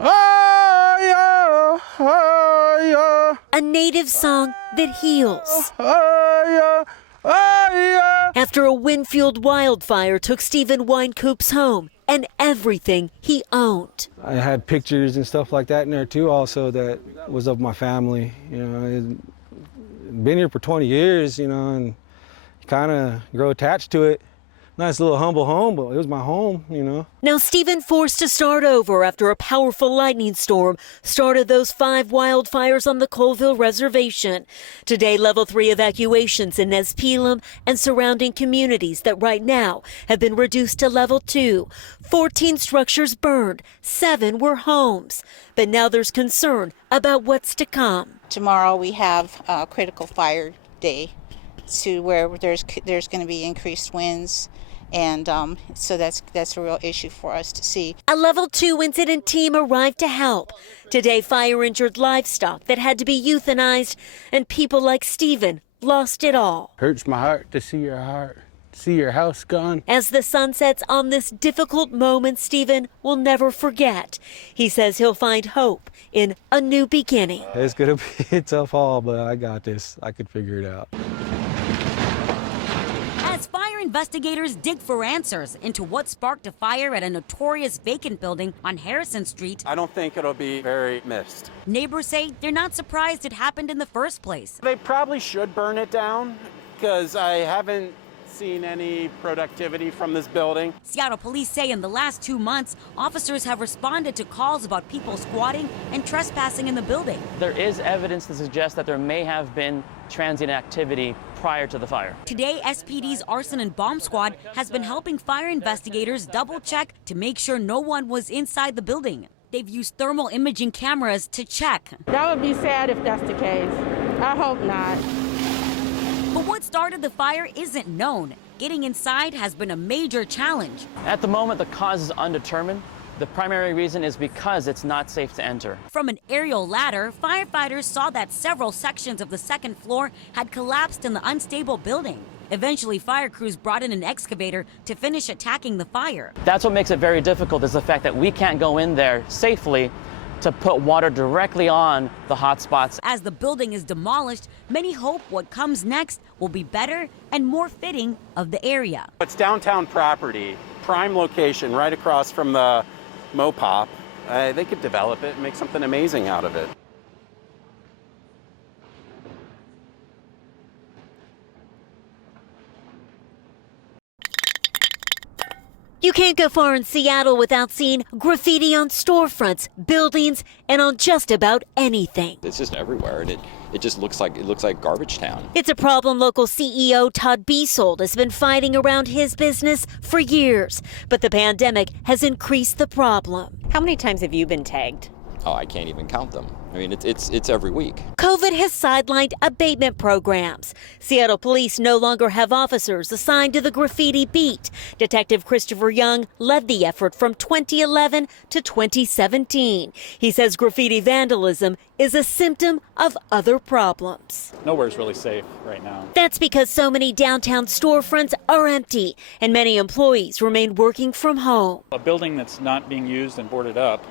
Oh, yeah, oh, A native song that heals. yeah, oh, yeah, oh, yeah. After a Winfield wildfire took Stephen Winecoop's home and everything he owned. I had pictures and stuff like that in there too also that was of my family. You know, been here for 20 years, you know, and you kind of grow attached to it. Nice little humble home, but it was my home, you know. Now Stephen, forced to start over after a powerful lightning storm started those 5 wildfires on the Colville Reservation. Today, level 3 evacuations in Nez Pelham and surrounding communities that right now have been reduced to level 2. 14 structures burned, 7 were homes. But now there's concern about what's to come. Tomorrow we have a critical fire day to where there's going to be increased winds. And so that's a real issue for us to see. A level 2 incident team arrived to help. Today, fire-injured livestock that had to be euthanized, and people like Stephen lost it all. Hurts my heart to see your house gone. As the sun sets on this difficult moment, Stephen will never forget. He says he'll find hope in a new beginning. It's gonna be a tough haul, but I got this. I could figure it out. As fire investigators dig for answers into what sparked a fire at a notorious vacant building on Harrison Street, I don't think it'll be very missed. neighbors say they're not surprised it happened in the first place. They probably should burn it down because I haven't seen any productivity from this building. Seattle police say in the last 2 months, officers have responded to calls about people squatting and trespassing in the building. There is evidence to suggest that there may have been transient activity prior to the fire. Today, SPD's arson and bomb squad has been helping fire investigators double check to make sure no one was inside the building. They've used thermal imaging cameras to check. That would be sad if that's the case. I hope not. But what started the fire isn't known. Getting inside has been a major challenge. At the moment, the cause is undetermined. The primary reason is because it's not safe to enter. From an aerial ladder, firefighters saw that several sections of the second floor had collapsed in the unstable building. Eventually, fire crews brought in an excavator to finish attacking the fire. That's what makes it very difficult, is the fact that we can't go in there safely to put water directly on the hot spots. As the building is demolished, many hope what comes next will be better and more fitting of the area. It's downtown property, prime location right across from the Mopop. They could develop it and make something amazing out of it. You can't go far in Seattle without seeing graffiti on storefronts, buildings, and on just about anything. It's just everywhere, and it just looks like garbage town. It's a problem local CEO Todd Beasold has been fighting around his business for years, but the pandemic has increased the problem. How many times have you been tagged? Oh, I can't even count them. I mean, it's every week. COVID has sidelined abatement programs. Seattle police no longer have officers assigned to the graffiti beat. Detective Christopher Young led the effort from 2011 to 2017. He says graffiti vandalism is a symptom of other problems. Nowhere's really safe right now. That's because so many downtown storefronts are empty and many employees remain working from home. A building that's not being used and boarded up,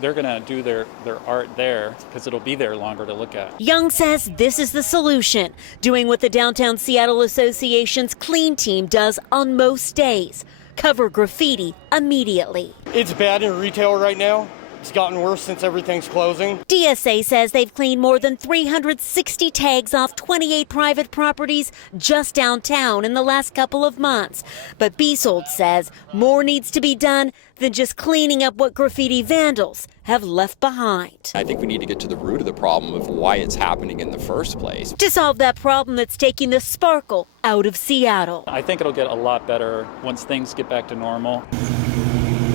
they're going to do their art there because it'll be there longer to look at. Young says this is the solution, doing what the Downtown Seattle Association's Clean Team does on most days, cover graffiti immediately. It's bad in retail right now. It's gotten worse since everything's closing. DSA says they've cleaned more than 360 tags off 28 private properties just downtown in the last couple of months. But Beasold says more needs to be done than just cleaning up what graffiti vandals have left behind. I think we need to get to the root of the problem of why it's happening in the first place. To solve that problem that's taking the sparkle out of Seattle. I think it'll get a lot better once things get back to normal.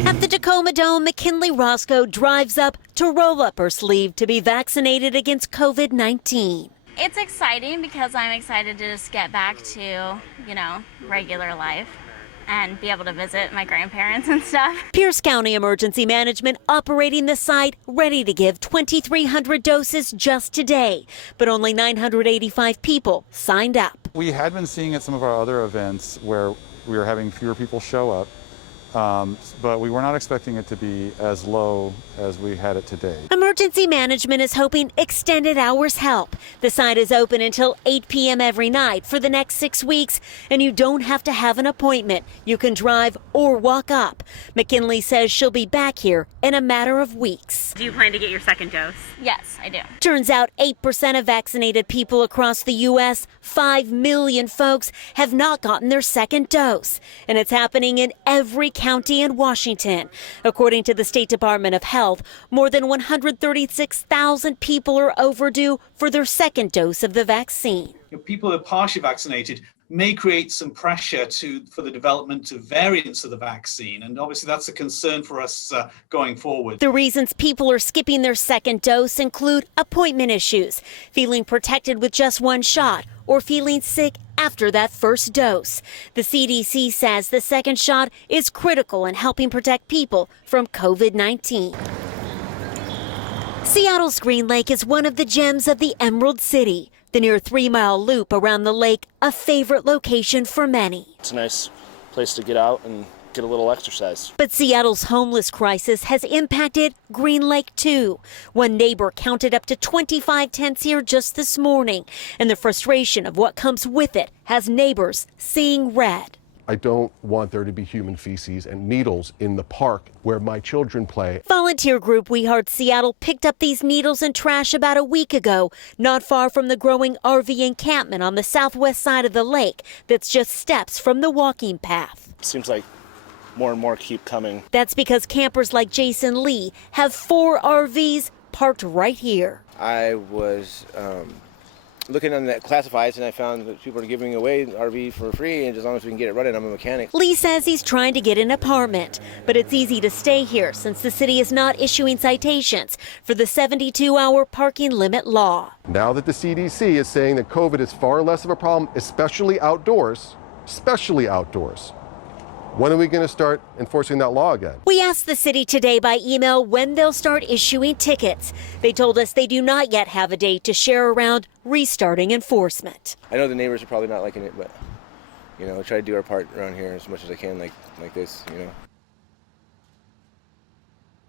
At the Tacoma Dome, McKinley Roscoe drives up to roll up her sleeve to be vaccinated against COVID-19. It's exciting because I'm excited to just get back to, regular life and be able to visit my grandparents and stuff. Pierce County Emergency Management operating the site, ready to give 2,300 doses just today, but only 985 people signed up. We had been seeing at some of our other events where we were having fewer people show up. but we were not expecting it to be as low as we had it today. Emergency management is hoping extended hours help. The site is open until 8 p.m. every night for the next 6 weeks, and you don't have to have an appointment. You can drive or walk up. McKinley says she'll be back here in a matter of weeks. Do you plan to get your second dose? Yes, I do. Turns out 8% of vaccinated people across the U.S., 5 million folks, have not gotten their second dose. And it's happening in every county in Washington. According to the State Department of Health, more than 136,000 people are overdue for their second dose of the vaccine. People who are partially vaccinated may create some pressure for the development of variants of the vaccine, and obviously that's a concern for us going forward. The reasons people are skipping their second dose include appointment issues, feeling protected with just one shot, or feeling sick after that first dose. The CDC says the second shot is critical in helping protect people from COVID-19. Seattle's Green Lake is one of the gems of the Emerald City. The near 3-mile loop around the lake, a favorite location for many. It's a nice place to get out and get a little exercise. But Seattle's homeless crisis has impacted Green Lake too. One neighbor counted up to 25 tents here just this morning, and the frustration of what comes with it has neighbors seeing red. I don't want there to be human feces and needles in the park where my children play. Volunteer group We Heart Seattle picked up these needles and trash about a week ago, not far from the growing RV encampment on the southwest side of the lake that's just steps from the walking path. Seems like more and more keep coming. That's because campers like Jason Lee have 4 RVs parked right here. I was looking on the classifieds, and I found that people are giving away an RV for free, and as long as we can get it running, I'm a mechanic. Lee says he's trying to get an apartment, but it's easy to stay here since the city is not issuing citations for the 72-hour parking limit law. Now that the CDC is saying that COVID is far less of a problem, especially outdoors, when are we going to start enforcing that law again? We asked the city today by email when they'll start issuing tickets. They told us they do not yet have a date to share around restarting enforcement. I know the neighbors are probably not liking it, but, try to do our part around here as much as I can like this,